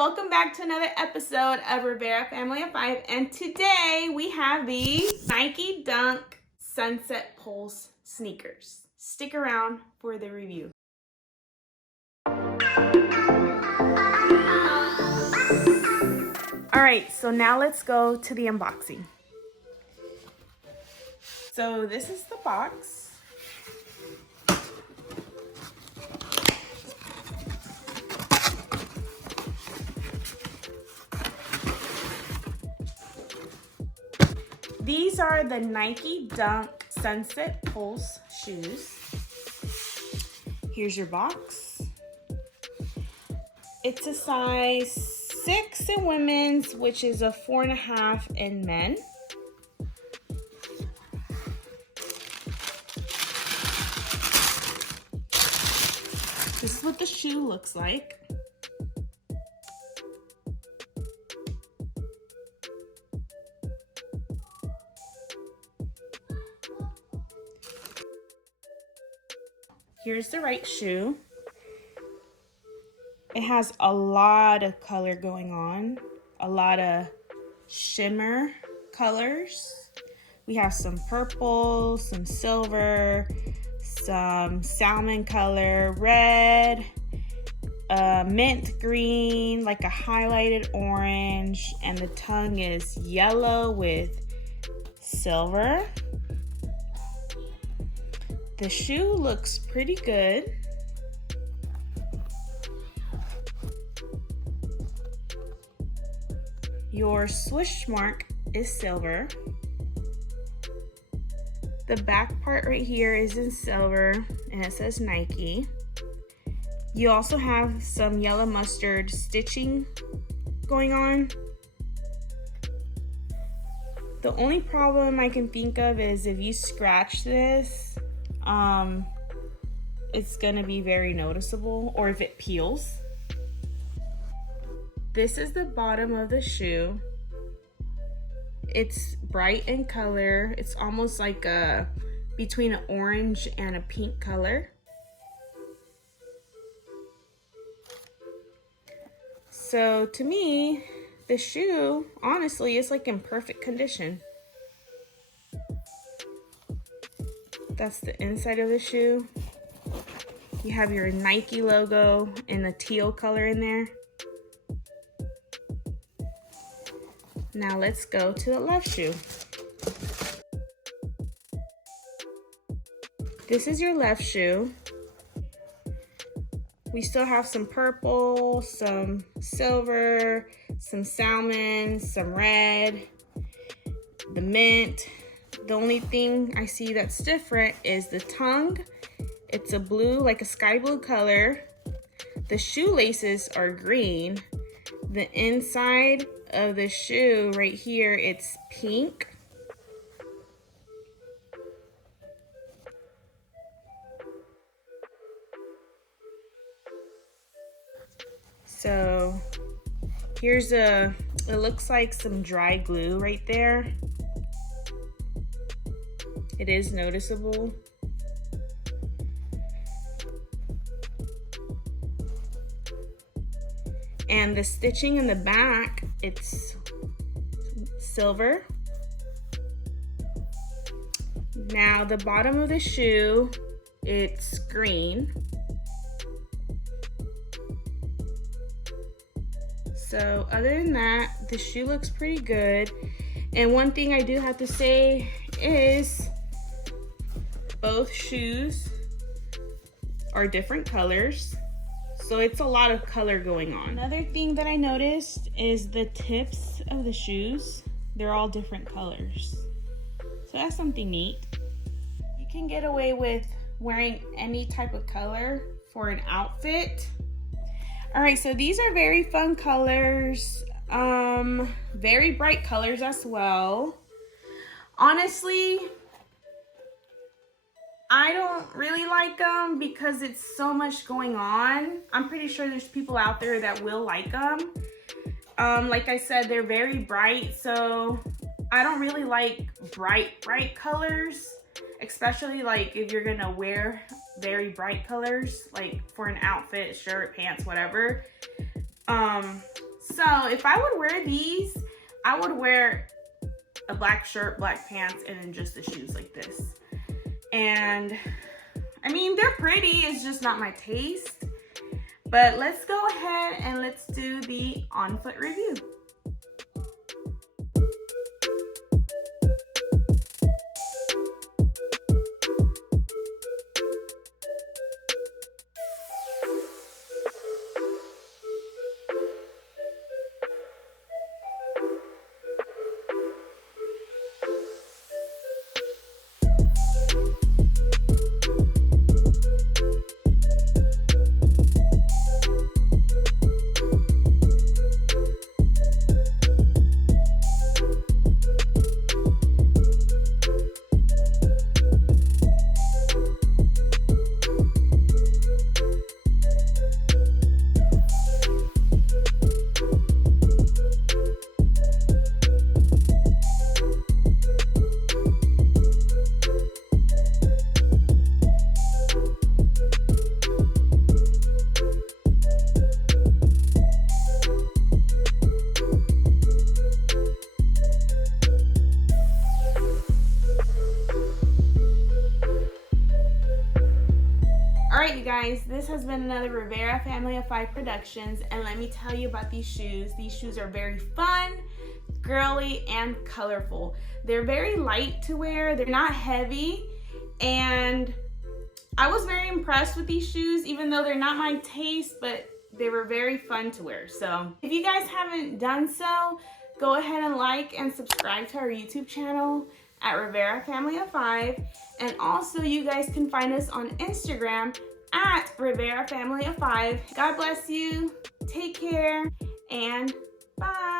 welcome back to another episode of Riverafamilyoffive, and today we have the Nike Dunk Sunset Pulse sneakers. Stick around for the review. Alright, so now let's go to the unboxing. So this is the box. These are the Nike Dunk Sunset Pulse shoes. Here's your box. It's a size 6 in women's, which is a 4.5 in men. This is what the shoe looks like. Here's the right shoe. It has a lot of color going on, a lot of shimmer colors. We have some purple, some silver, some salmon color, red, mint green, like a highlighted orange, and the tongue is yellow with silver. The shoe looks pretty good. Your swoosh mark is silver. The back part right here is in silver and it says Nike. You also have some yellow mustard stitching going on. The only problem I can think of is if you scratch this, it's gonna be very noticeable, or if it peels. This is the bottom of the shoe. It's bright in color. It's almost like between an orange and a pink color. So to me, the shoe, honestly, is like in perfect condition. That's the inside of the shoe. You have your Nike logo in a teal color in there. Now let's go to the left shoe. This is your left shoe. We still have some purple, some silver, some salmon, some red, the mint. The only thing I see that's different is the tongue. It's a blue, like a sky blue color. The shoelaces are green. The inside of the shoe right here, it's pink. So here's it looks like some dry glue right there. It is noticeable. And the stitching in the back, it's silver. Now the bottom of the shoe, it's green. So other than that, the shoe looks pretty good. And one thing I do have to say is both shoes are different colors. So it's a lot of color going on. Another thing that I noticed is the tips of the shoes. They're all different colors. So that's something neat. You can get away with wearing any type of color for an outfit. All right, so these are very fun colors. Very bright colors as well. Honestly, I don't really like them because it's so much going on. I'm pretty sure there's people out there that will like them. Like I said, they're very bright, so I don't really like bright colors, especially like if you're gonna wear very bright colors, like for an outfit, shirt, pants, whatever. So if I would wear these, I would wear a black shirt, black pants, and then just the shoes like this. And I mean, they're pretty, it's just not my taste. But let's go ahead and let's do the on-foot review. Alright you guys, this has been another Rivera Family of 5 Productions, and let me tell you about these shoes. These shoes are very fun, girly, and colorful. They're very light to wear, they're not heavy, and I was very impressed with these shoes, even though they're not my taste, but they were very fun to wear. So if you guys haven't done so, go ahead and like and subscribe to our YouTube channel at Riverafamilyoffive, and also you guys can find us on Instagram at Riverafamilyoffive. God bless you, take care, and bye.